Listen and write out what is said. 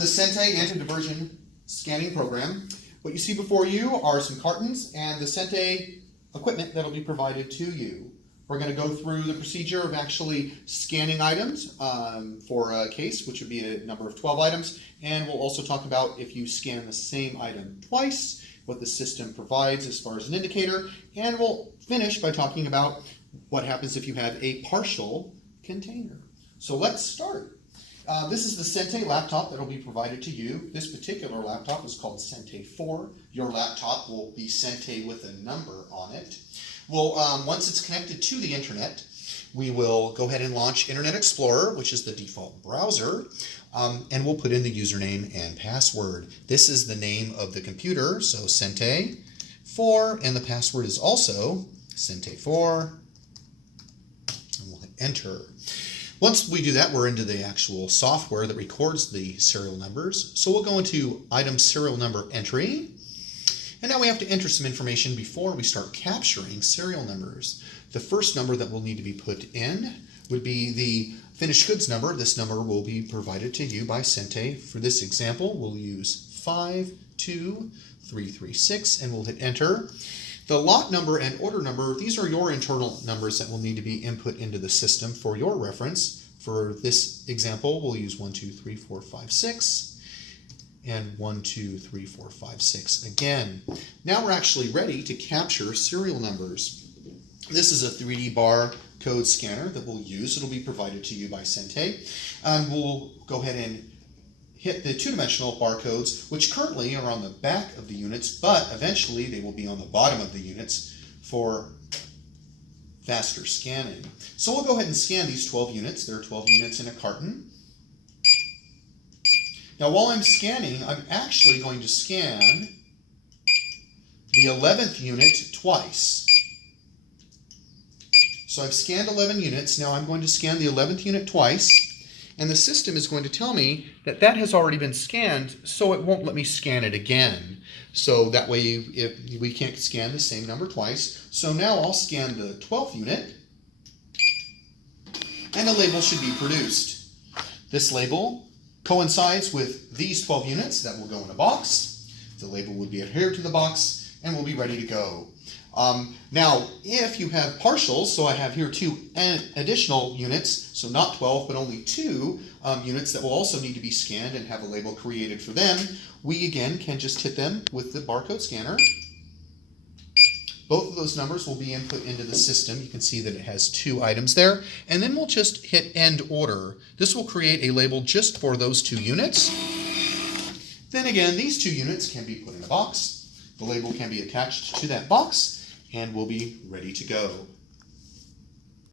the Sente anti-diversion scanning program. What you see before you are some cartons and the Sente equipment that will be provided to you. We're going to go through the procedure of actually scanning items for a case, which would be a number of 12 items, and we'll also talk about if you scan the same item twice, what the system provides as far as an indicator, and we'll finish by talking about what happens if you have a partial container. So let's start. This is the Sente laptop that will be provided to you. This particular laptop is called Sente 4. Your laptop will be Sente with a number on it. Well, once it's connected to the internet, we will go ahead and launch Internet Explorer, which is the default browser, and we'll put in the username and password. This is the name of the computer, so Sente 4, and the password is also Sente 4, and we'll hit enter. Once we do that, we're into the actual software that records the serial numbers. So we'll go into item serial number entry. And now we have to enter some information before we start capturing serial numbers. The first number that will need to be put in would be the finished goods number. This number will be provided to you by Sente. For this example, we'll use 52336 and we'll hit enter. The lot number and order number, these are your internal numbers that will need to be input into the system for your reference. For this example, we'll use 123456 and 123456 again. Now we're actually ready to capture serial numbers. This is a 3D bar code scanner that we'll use. It'll be provided to you by Sente. We'll go ahead and hit the two-dimensional barcodes, which currently are on the back of the units, but eventually they will be on the bottom of the units for faster scanning. So we'll go ahead and scan these 12 units. There are 12 units in a carton. Now while I'm scanning, I'm actually going to scan the 11th unit twice. So I've scanned 11 units. Now I'm going to scan the 11th unit twice. And the system is going to tell me that that has already been scanned, so it won't let me scan it again. So that way we can't scan the same number twice. So now I'll scan the 12th unit, and a label should be produced. This label coincides with these 12 units that will go in a box. The label will be adhered to the box, and we'll be ready to go. Now, if you have partials, so I have here 2 additional units, so not 12, but only 2 units that will also need to be scanned and have a label created for them, we again can just hit them with the barcode scanner. Both of those numbers will be input into the system. You can see that it has 2 items there, and then we'll just hit end order. This will create a label just for those 2 units. Then again, these 2 units can be put in a box. The label can be attached to that box, and we'll be ready to go.